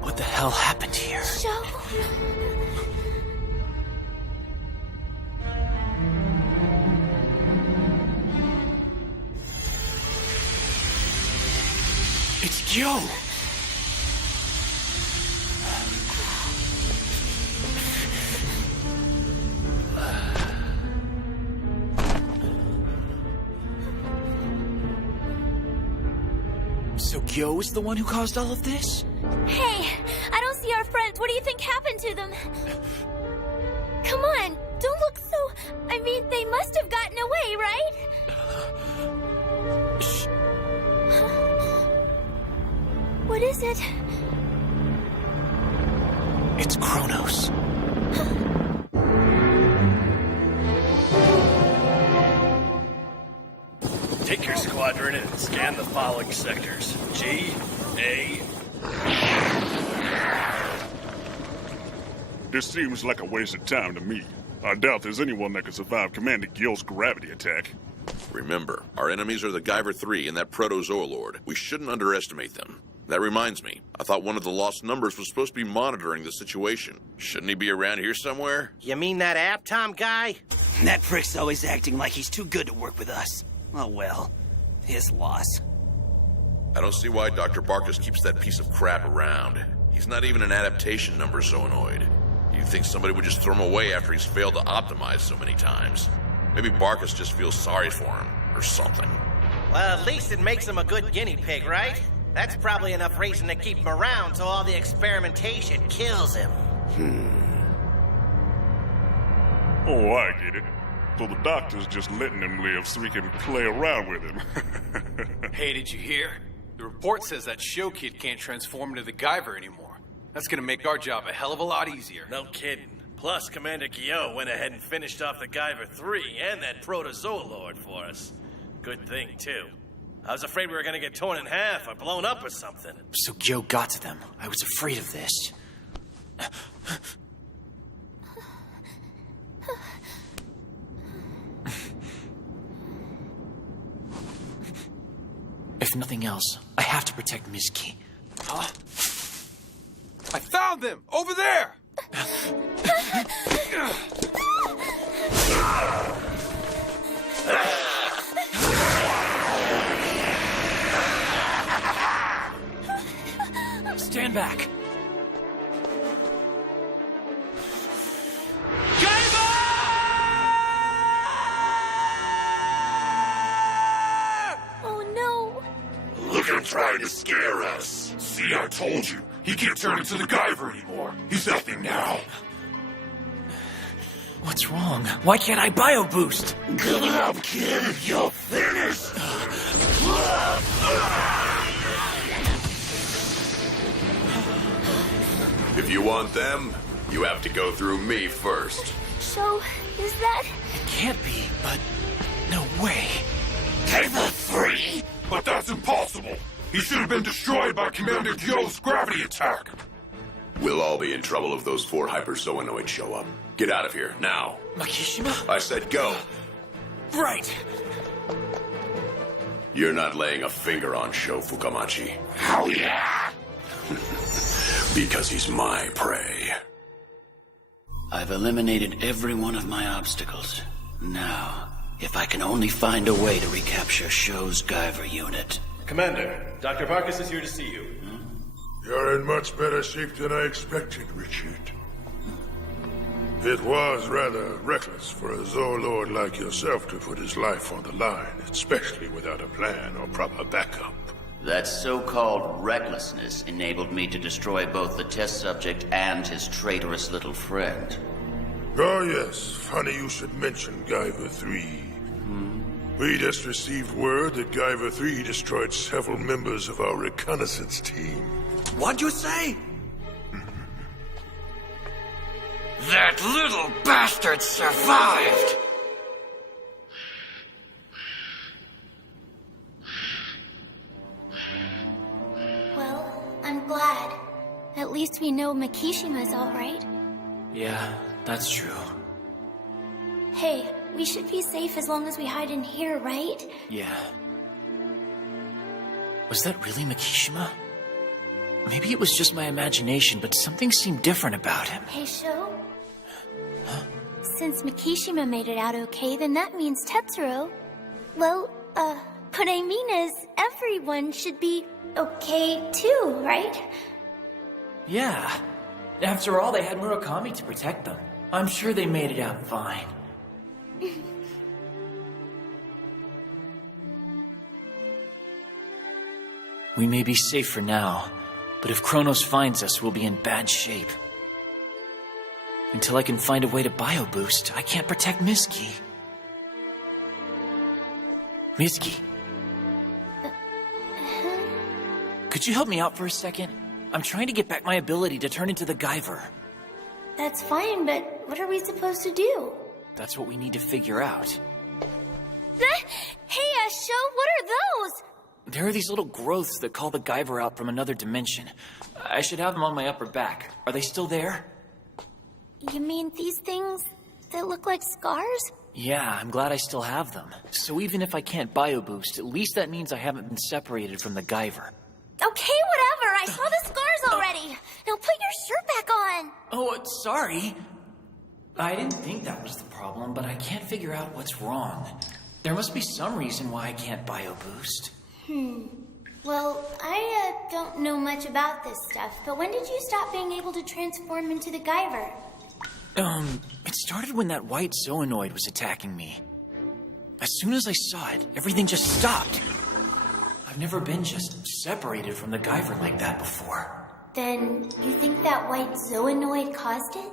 What the hell happened here? It's Yo! So Gyo is the one who caused all of this? Hey, I don't see our friends. What do you think happened to them? Come on, don't look so... I mean, they must have gotten away, right? Shh. What is it? It's Kronos. Take your squadron and scan the following sectors. G, A... This seems like a waste of time to me. I doubt there's anyone that could survive Commander Gil's gravity attack. Remember, our enemies are the Guyver III and that Protozoa Lord. We shouldn't underestimate them. That reminds me, I thought one of the lost numbers was supposed to be monitoring the situation. Shouldn't he be around here somewhere? You mean that Aptom guy? That prick's always acting like he's too good to work with us. Oh well, his loss. I don't see why Dr. Barkus keeps that piece of crap around. He's not even an adaptation number zoonoid. You'd think somebody would just throw him away after he's failed to optimize so many times. Maybe Barkus just feels sorry for him, or something. Well, at least it makes him a good guinea pig, right? That's probably enough reason to keep him around so all the experimentation kills him. Oh, I get it. So the doctor's just letting him live so he can play around with him. Hey, did you hear? The report says that show kid can't transform into the Guyver anymore. That's gonna make our job a hell of a lot easier. No kidding. Plus, Commander Gyo went ahead and finished off the Guyver III and that Protozoa Lord for us. Good thing, too. I was afraid we were gonna get torn in half or blown up or something. So Gyo got to them. I was afraid of this. If nothing else, I have to protect Mizuki. Huh? I found them! Over there! Stand back. Look at him trying to scare us. See, I told you. He can't turn into the Guyver anymore. He's nothing now. What's wrong? Why can't I bio boost? Give it up, kid. You're finished. If you want them, you have to go through me first. So, is that... It can't be, but no way. Guyver free? But that's impossible. He should have been destroyed by Commander Gyo's gravity attack. We'll all be in trouble if those 4 hyperzoonoids show up. Get out of here, now. Makishima? I said go. Right. You're not laying a finger on Sho Fukamachi. Hell yeah. Because he's my prey. I've eliminated every one of my obstacles. Now, if I can only find a way to recapture Sho's Guyver unit. Commander, Dr. Barkus is here to see you. You're in much better shape than I expected, Richard. It was rather reckless for a Zoolord like yourself to put his life on the line, especially without a plan or proper backup. That so-called recklessness enabled me to destroy both the test subject and his traitorous little friend. Oh yes, funny you should mention Guyver III. We just received word that Guyver III destroyed several members of our reconnaissance team. What'd you say? That little bastard survived! Well, I'm glad. At least we know Makishima's all right. Yeah, that's true. Hey, we should be safe as long as we hide in here, right? Yeah. Was that really Makishima? Maybe it was just my imagination, but something seemed different about him. Hey, Sho? Since Makishima made it out okay, then that means Tetsuro. Well, what I mean is, everyone should be okay too, right? Yeah. After all, they had Murakami to protect them. I'm sure they made it out fine. We may be safe for now, but if Kronos finds us, we'll be in bad shape. Until I can find a way to bio-boost, I can't protect Miski. Miski. Could you help me out for a second? I'm trying to get back my ability to turn into the Guyver. That's fine, but what are we supposed to do? That's what we need to figure out. Hey, Sho, what are those? There are these little growths that call the Guyver out from another dimension. I should have them on my upper back. Are they still there? You mean these things that look like scars? Yeah, I'm glad I still have them. So even if I can't bio-boost, at least that means I haven't been separated from the Guyver. Okay, whatever. I saw the scars already. Now put your shirt back on. Oh, sorry. I didn't think that was the problem, but I can't figure out what's wrong. There must be some reason why I can't bio-boost. Well, I don't know much about this stuff, but when did you stop being able to transform into the Guyver? It started when that white Zoanoid was attacking me. As soon as I saw it, everything just stopped. I've never been just separated from the Guyver like that before. Then you think that white Zoanoid caused it?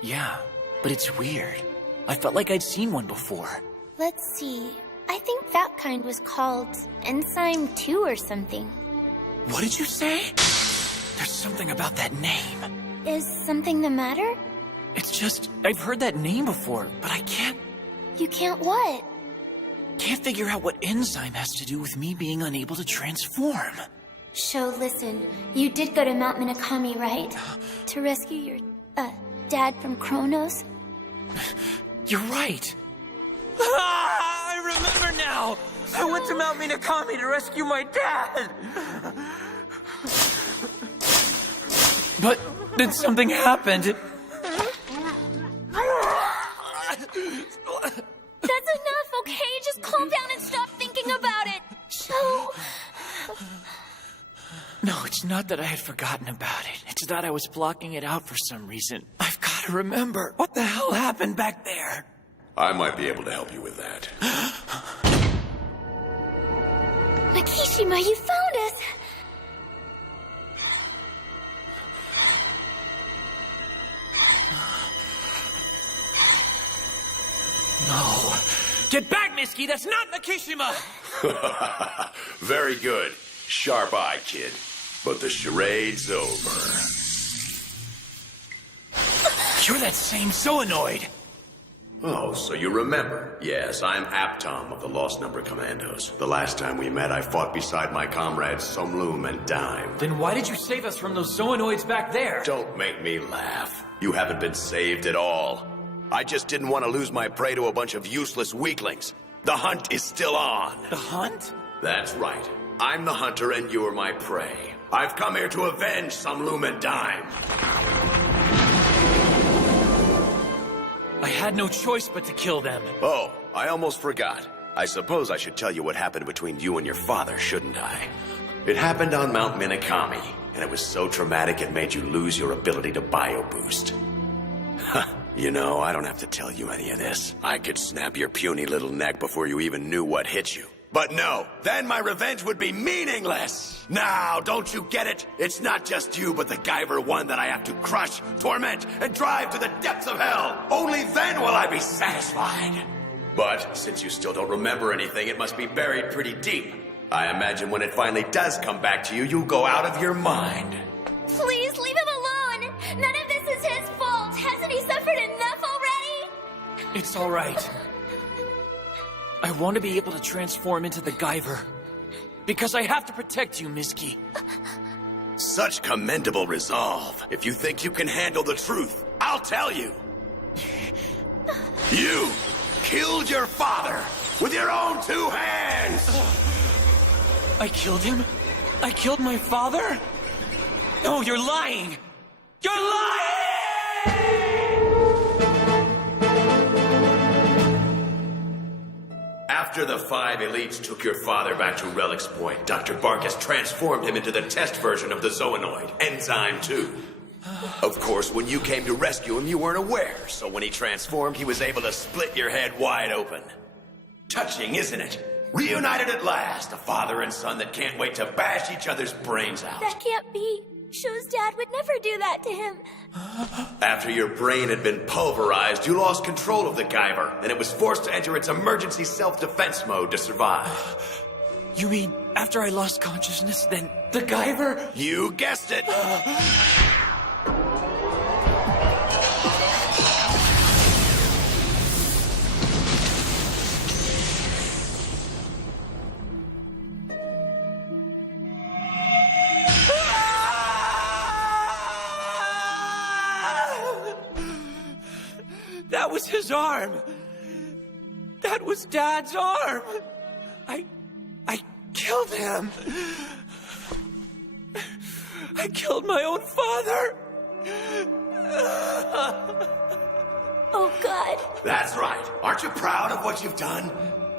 Yeah, but it's weird. I felt like I'd seen one before. Let's see. I think that kind was called Enzyme 2 or something. What did you say? There's something about that name. Is something the matter? It's just, I've heard that name before, but I can't... You can't what? Can't figure out what enzyme has to do with me being unable to transform. Sho, listen. You did go to Mount Minakami, right? To rescue your, dad from Kronos? You're right. Ah, I remember now! I went to Mount Minakami to rescue my dad! But then something happened. That's enough, okay? Just calm down and stop thinking about it. Sho. No, it's not that I had forgotten about it. It's that I was blocking it out for some reason. I've got to remember. What the hell happened back there? I might be able to help you with that. Makishima, you found us! No. Get back, Miski! That's not Makishima! Very good. Sharp eye, kid. But the charade's over. You're that same Zoanoid! Oh, so you remember. Yes, I'm Aptom of the Lost Number Commandos. The last time we met, I fought beside my comrades Somloom and Dime. Then why did you save us from those Zoanoids back there? Don't make me laugh. You haven't been saved at all. I just didn't want to lose my prey to a bunch of useless weaklings. The hunt is still on. The hunt? That's right. I'm the hunter and you're my prey. I've come here to avenge Somloom and Dime. had no choice but to kill them. Oh, I almost forgot. I suppose I should tell you what happened between you and your father, shouldn't I? It happened on Mount Minakami, and it was so traumatic it made you lose your ability to bio-boost. You know, I don't have to tell you any of this. I could snap your puny little neck before you even knew what hit you. But no, then my revenge would be meaningless. Now, don't you get it? It's not just you, but the Guyver I that I have to crush, torment, and drive to the depths of hell. Only then will I be satisfied. But since you still don't remember anything, it must be buried pretty deep. I imagine when it finally does come back to you, you'll go out of your mind. Please leave him alone. None of this is his fault. Hasn't he suffered enough already? It's all right. I want to be able to transform into the Guyver. Because I have to protect you, Miski. Such commendable resolve. If you think you can handle the truth, I'll tell you. You killed your father with your own 2 hands! I killed him? I killed my father? No, you're lying! You're lying! After the 5 elites took your father back to Relic's Point, Dr. Barkus transformed him into the test version of the Zoonoid, Enzyme 2. Of course, when you came to rescue him, you weren't aware, so when he transformed, he was able to split your head wide open. Touching, isn't it? Reunited at last, a father and son that can't wait to bash each other's brains out. That can't be. Sho's dad would never do that to him. After your brain had been pulverized, you lost control of the Guyver, and it was forced to enter its emergency self-defense mode to survive. You mean, after I lost consciousness, then the Guyver? You guessed it! That was his arm. That was Dad's arm. I killed him. I killed my own father. Oh, God. That's right. Aren't you proud of what you've done?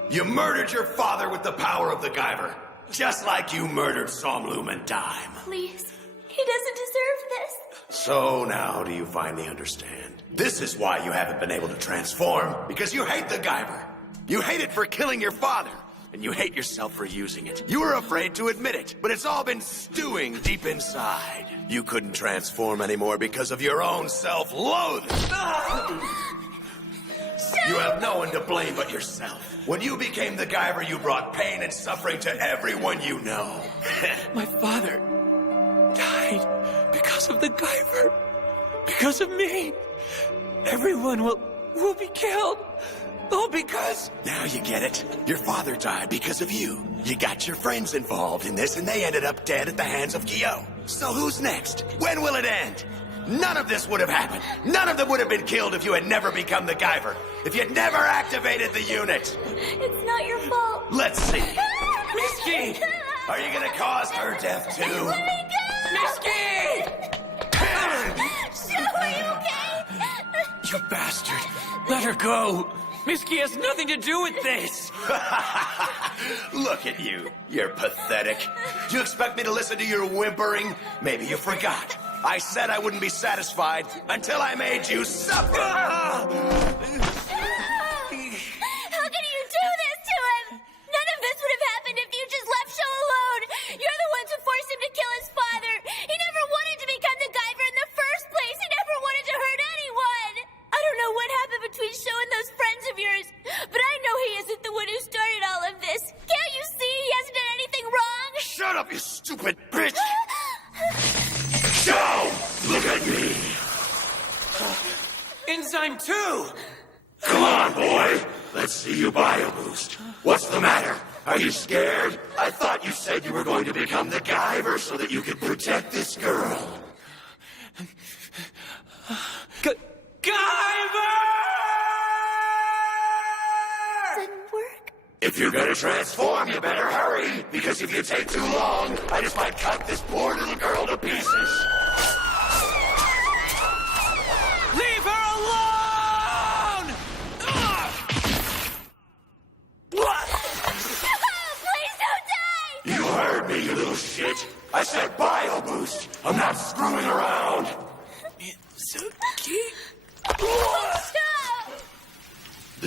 You murdered your father with the power of the Guyver. Just like you murdered Somlum and Dime. Please. He doesn't deserve this. So now do you finally understand? This is why you haven't been able to transform. Because you hate the Guyver. You hate it for killing your father. And you hate yourself for using it. You were afraid to admit it, but it's all been stewing deep inside. You couldn't transform anymore because of your own self-loathing. You have no one to blame but yourself. When you became the Guyver, you brought pain and suffering to everyone you know. My father died because of the Guyver. Because of me. Everyone will be killed. All because... Now you get it. Your father died because of you. You got your friends involved in this and they ended up dead at the hands of Gyo. So who's next? When will it end? None of this would have happened. None of them would have been killed if you had never become the Guyver. If you'd never activated the unit. It's not your fault. Let's see. Miski! Are you gonna cause her death too? Let me go! Miski! Sho, are you okay? You bastard! Let her go! Miski has nothing to do with this! Look at you. You're pathetic. Do you expect me to listen to your whimpering? Maybe you forgot. I said I wouldn't be satisfied until I made you suffer! How can you do this to him? None of this would have happened if you just left Sho alone. You're the ones who forced him to kill his father. He never wanted to become the Guyver in the first place. He never wanted to hurt anyone. I don't know what happened between Sho and those friends of yours, but I know he isn't the one who started all of this. Can't you see he hasn't done anything wrong? Shut up, you stupid bitch! Sho! Look at me! Enzyme 2! Come on, boy! Let's see you bio-boost. What's the matter? Are you scared? I thought you said you were going to become the Guyver so that you could protect this girl. Guyver! Didn't work. If you're gonna transform, you better hurry, because if you take too long, I just might cut this poor little girl to pieces. Leave her alone!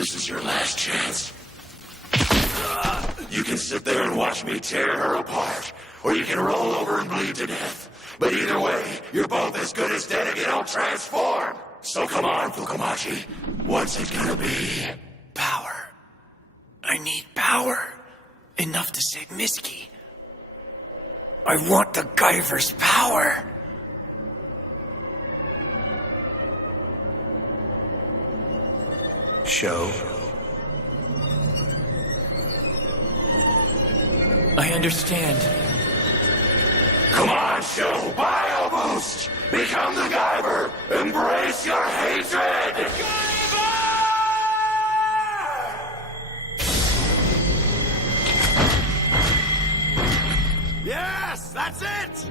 This is your last chance. You can sit there and watch me tear her apart, or you can roll over and bleed to death. But either way, you're both as good as dead if you don't transform. So come on, Fukamachi. What's it gonna be? Power. I need power. Enough to save Miski. I want the Guyver's power. Show. I understand. Come on, Show! Bio Boost! Become the Guyver! Embrace your hatred! Yes, that's it!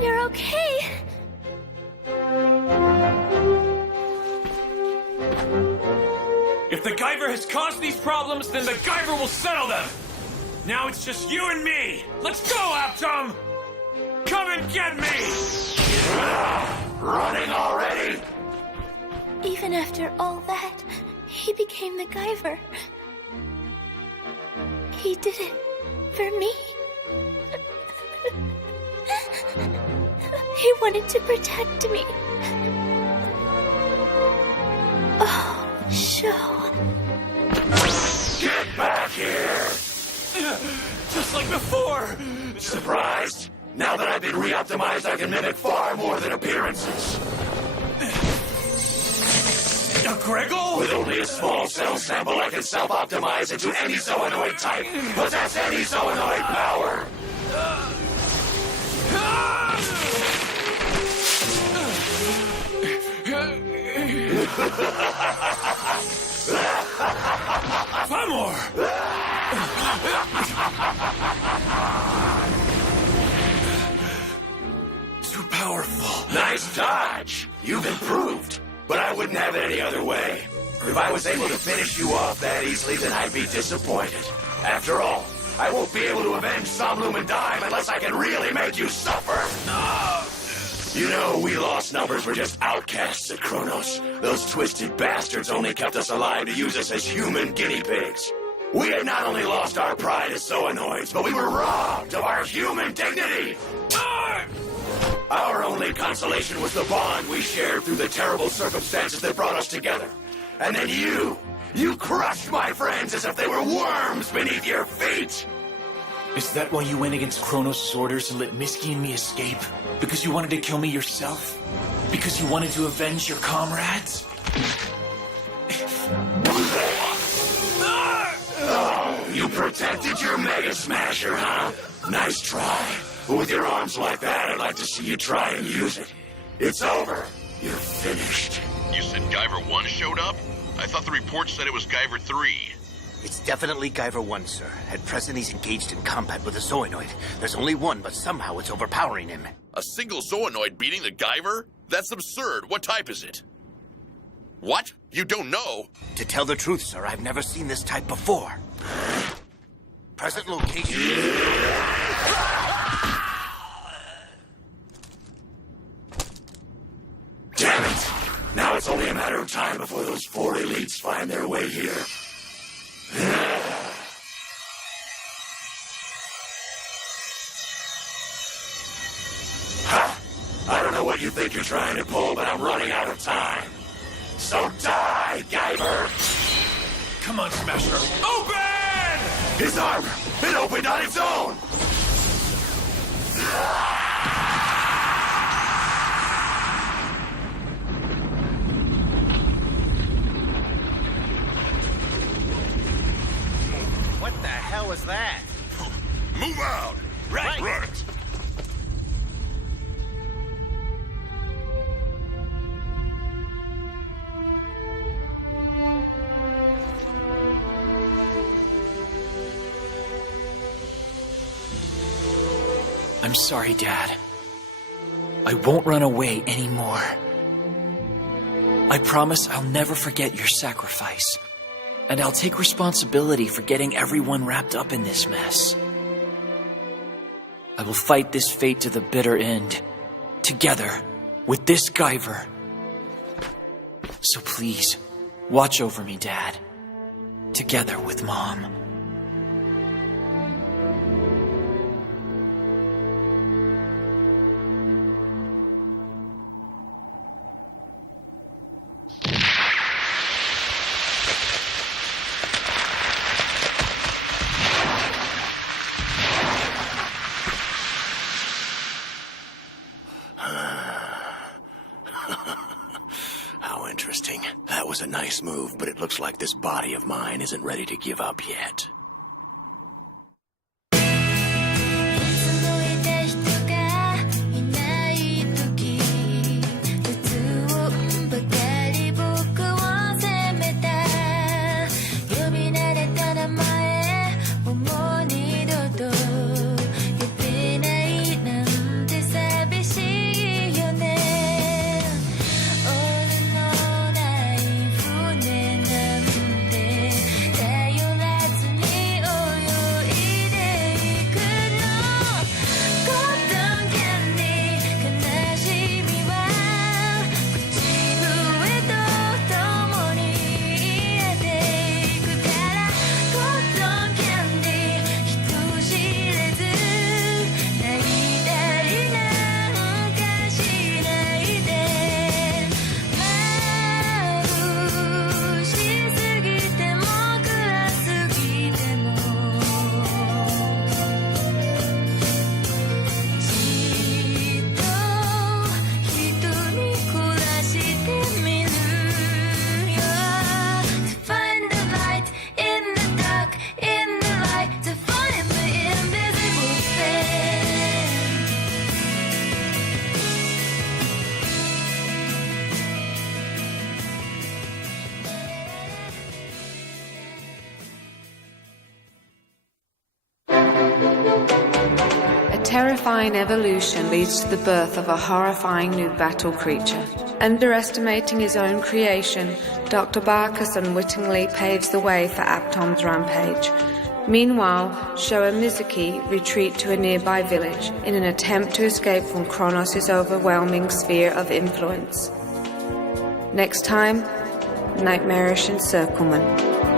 You're okay. If the Guyver has caused these problems, then the Guyver will settle them. Now it's just you and me. Let's go, Aptom! Come and get me! Running already? Even after all that, he became the Guyver. He did it for me. He wanted to protect me. Oh, Show. Get back here! Just like before! Surprised? Now that I've been re-optimized, I can mimic far more than appearances. A Greggle? With only a small cell sample, I can self-optimize into any Zoanoid type. Possess any Zoanoid power. Five more! Too powerful. Nice dodge. You've improved. But I wouldn't have it any other way. If I was able to finish you off that easily, then I'd be disappointed. After all, I won't be able to avenge Somlume and Dime unless I can really make you suffer. You know, we Lost Numbers were just outcasts at Kronos. Those twisted bastards only kept us alive to use us as human guinea pigs. We had not only lost our pride as Zoanoids, but we were robbed of our human dignity. Our only consolation was the bond we shared through the terrible circumstances that brought us together. And then you crushed my friends as if they were worms beneath your feet. Is that why you went against Kronos' orders and let Miski and me escape? Because you wanted to kill me yourself? Because you wanted to avenge your comrades? Oh, you protected your Mega Smasher, huh? Nice try. But with your arms like that, I'd like to see you try and use it. It's over. You're finished. You said Guyver 1 showed up? I thought the report said it was Guyver 3. It's definitely Guyver 1, sir. At present, he's engaged in combat with a Zoanoid. There's only one, but somehow it's overpowering him. A single Zoanoid beating the Guyver? That's absurd. What type is it? What? You don't know? To tell the truth, sir, I've never seen this type before. Present location... Damn it! Now it's only a matter of time before those 4 elites find their way here. Ha! I don't know what you think you're trying to pull, but I'm running out of time. So die, Guyver! Come on, Smasher. Open! His armor! It opened on its own! What the hell was that? Move out! Right. Right! I'm sorry, Dad. I won't run away anymore. I promise I'll never forget your sacrifice. And I'll take responsibility for getting everyone wrapped up in this mess. I will fight this fate to the bitter end. Together, with this Guyver. So please, watch over me, Dad. Together with Mom. How interesting. That was a nice move, but it looks like this body of mine isn't ready to give up yet. Terrifying evolution leads to the birth of a horrifying new battle creature. Underestimating his own creation, Dr. Barkus unwittingly paves the way for Aptom's rampage. Meanwhile, Sho and Mizuki retreat to a nearby village in an attempt to escape from Kronos' overwhelming sphere of influence. Next time, Nightmarish Encirclement.